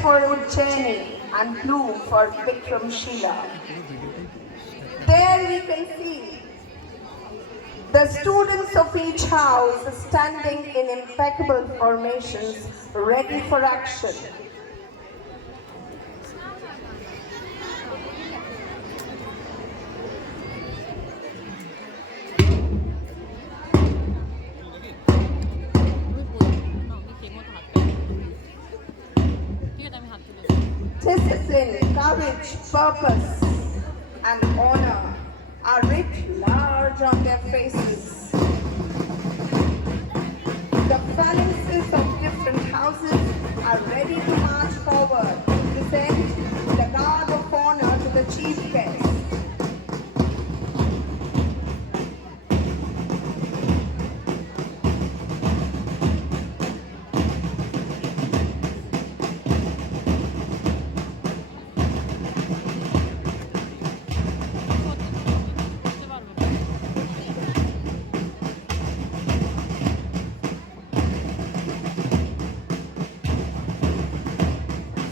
for Ujjaini and blue for Vikramshila. There we can see the students of each house standing in impeccable formations, ready for action. Discipline, courage, purpose, and honor are writ large on their faces. The phalanxes of different houses are ready to march forward to present the guard of honor to the chief guest.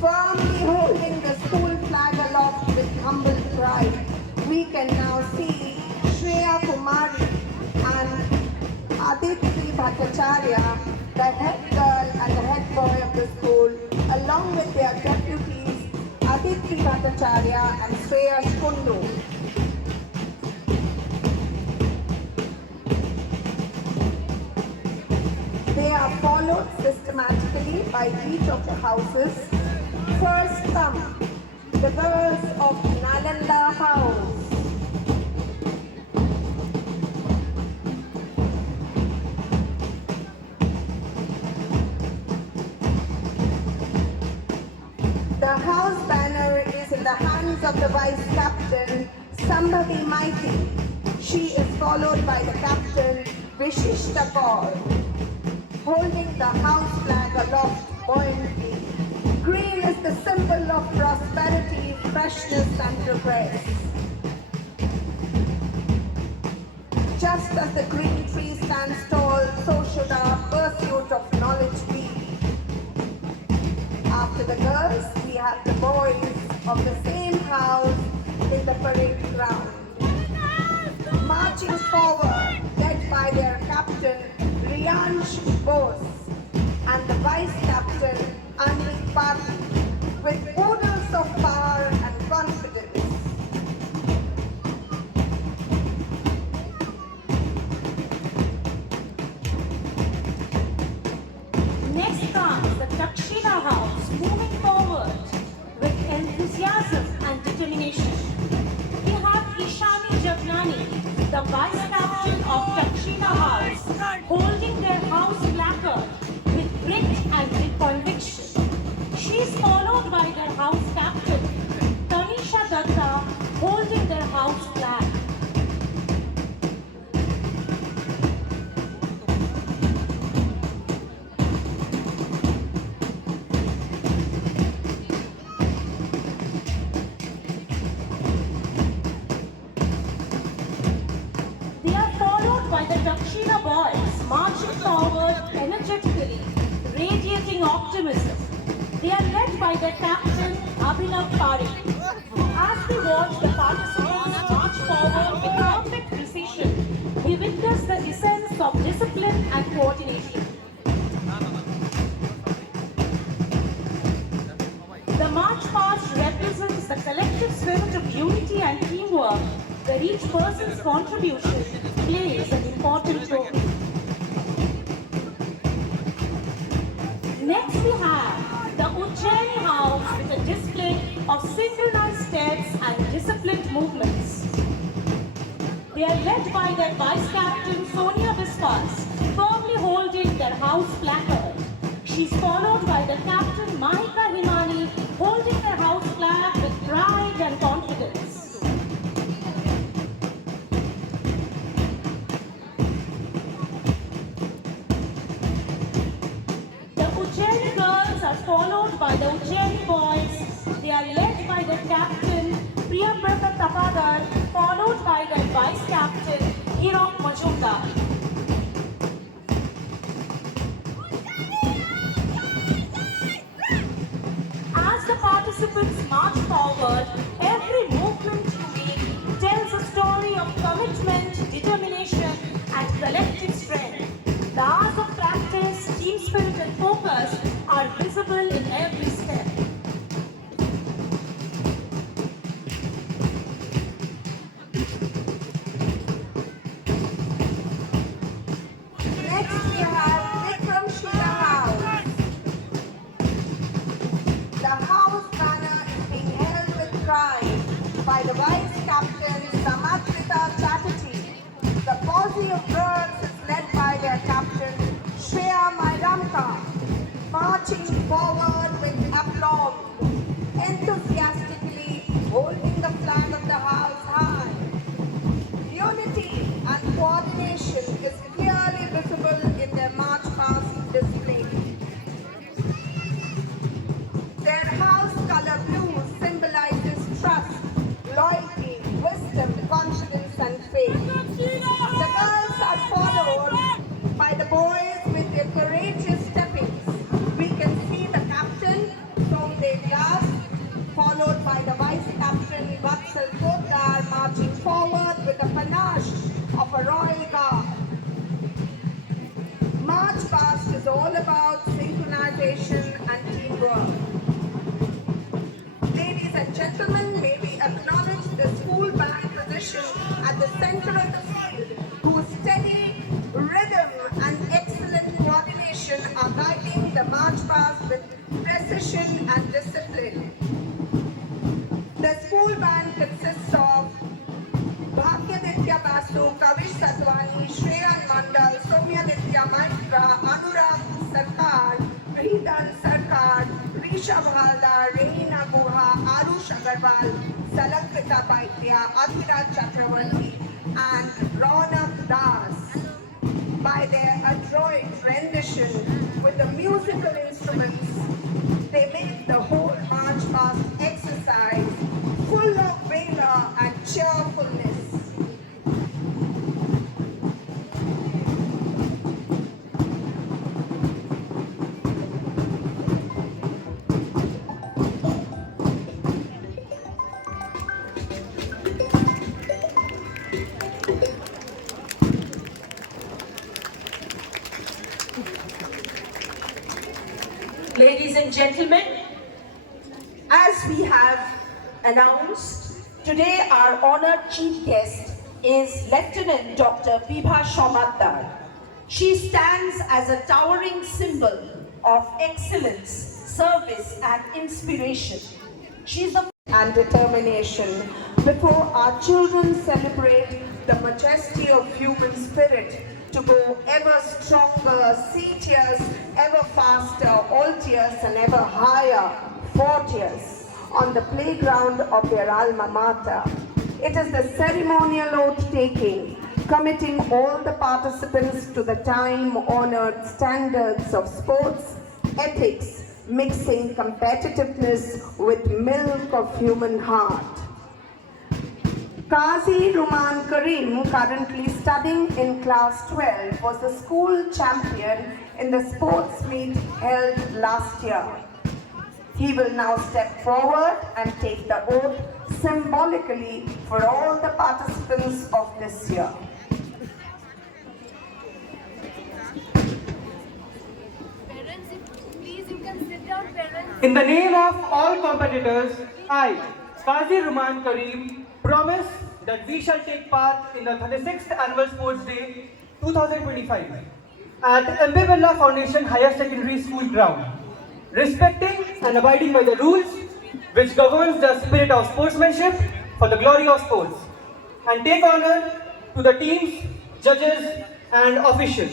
Firmly holding the school flag aloft with humble pride, we can now see Shreya Kumari and Aditi Bhattacharya, the head girl and the head boy of the school, along with their deputies Aditi Bhattacharya and Shreya Kundu. They are followed systematically by each of the houses. First come the girls of Nalanda house. The house banner is in the hands of the vice captain, Somebody Mighty. She is followed by the captain, Vishishta Kaur, holding the house flag aloft buoyantly. Green is the symbol of prosperity, freshness, and progress. Just as the green tree stands tall, so should our pursuit of knowledge be. After the girls, we have the boys of the same house in the parade ground. Marching forward, led by their captain, Riyansh Bose, and the vice captain, Anil Patil, with oodles of power and confidence. Next comes the Taxila house, moving forward with enthusiasm and determination. We have Ishani Jagnani, the vice captain of Taxila house, holding their house placard with grit and with conviction. She is followed by their house captain, Tanisha Datta, holding their house flag. They are followed by the Taxila boys, marching forward energetically, radiating optimism. They are led by their captain, Abhinav Parikh. As we watch the participants march forward with perfect precision, we witness the essence of discipline and coordination. The march past represents the collective spirit of unity and teamwork, where each person's contribution plays an important role. Next we have the Ujjaini house with a display of synchronized steps and disciplined movements. They are led by their vice captain Sonia Biswas, firmly holding their house placard. She's followed by the captain Mahika Himani, holding their house flag with pride and confidence. The Ujjaini girls are followed by the Ujjaini boys. They are led by their captain Priyabrata Tapadar, followed by their vice captain Hirok Majumdar. participants march forward, every movement you make tells a story of commitment, determination, and collective strength. The hours of practice, team spirit, and focus are visible in every step. Next we have Vikramshila house. The house banner is being held with pride by the vice captain Samatrita Chatterjee. The posse of girls is led by their captain Shreya Mairamka, marching forward with aplomb, enthusiastically holding the flag of the house high. Unity and coordination is clearly visible in their march past display. Their house color blue symbolizes trust, loyalty, wisdom, confidence, and faith. The girls are followed by the boys with their courageous steppings. We can see the captain, Somdev Vyas, followed by the vice captain, Vatsal Kotar, marching forward with the panache of a royal guard. March past is all about synchronization and teamwork. Ladies and gentlemen, may we acknowledge the school band position at the center of the field, whose steady rhythm and excellent coordination are guiding the march past with precision and discipline. The school band consists of Bhagyaditya Basu, Kavish Satwani, Shreyan Mandal, Somya Nitya Maitra, Anurag Sarkar, Ridan Sarkar, Risha Bhalda, Reena Guha, Arush Agarwal, Salakrita Paitya, Adhiraj Chakravarti, and Ronak Das. By their adroit rendition with the musical instruments, they make the whole march past exercise full of vigor and cheerfulness. Ladies and gentlemen, As we have announced, today our honored chief guest is Lieutenant Dr. Bibha Shomaddar. She stands as a towering symbol of excellence, service and inspiration. She is the and determination before our children celebrate the majesty of human spirit to go ever stronger, seatiers, ever faster, altiers and ever higher, fortiers on the playground of their alma mater. It is the ceremonial oath taking, committing all the participants to the time-honored standards of sports, ethics, mixing competitiveness with milk of human heart. Qazi Ruman Karim, currently studying in class 12, was the school champion in the sports meet held last year. He will now step forward and take the oath symbolically for all the participants of this year. Parents, please you can sit down, parents. In the name of all competitors, I, Qazi Ruman Karim, promise that we shall take part in the 36th Annual Sports Day 2025 at MP Birla Foundation Higher Secondary School ground, respecting and abiding by the rules which governs the spirit of sportsmanship for the glory of sports, and take honor to the teams, judges and officials.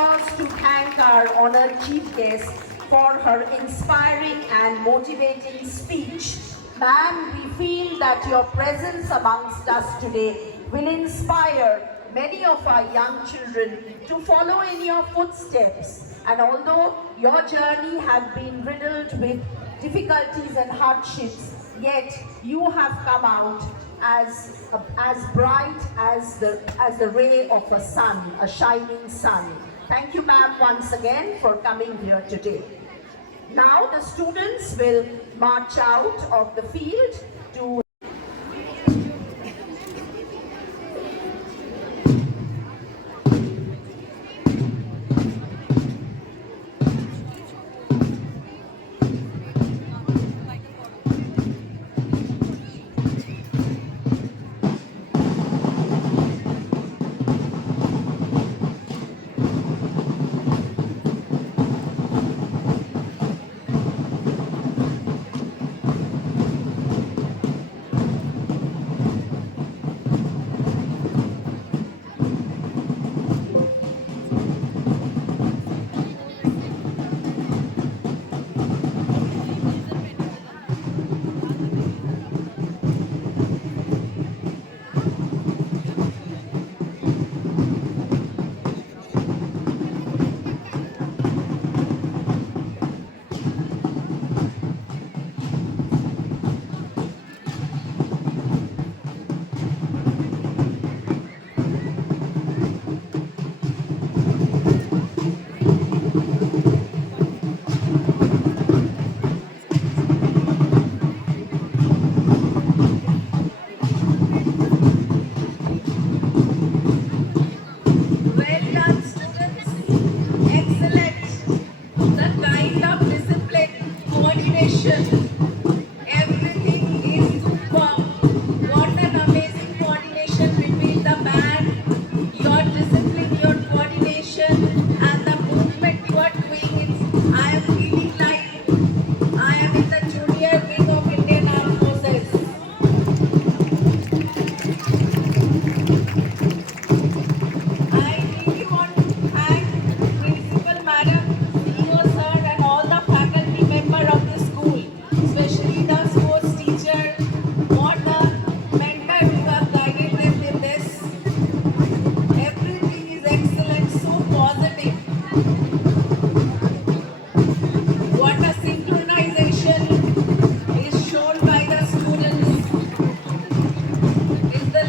pause to thank our honored chief guest for her inspiring and motivating speech. Ma'am, we feel that your presence amongst us today will inspire many of our young children to follow in your footsteps. And although your journey has been riddled with difficulties and hardships, yet you have come out as bright as the ray of a sun, a shining sun. Thank you, ma'am, once again for coming here today. Now the students will march out of the field to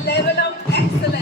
level of excellence.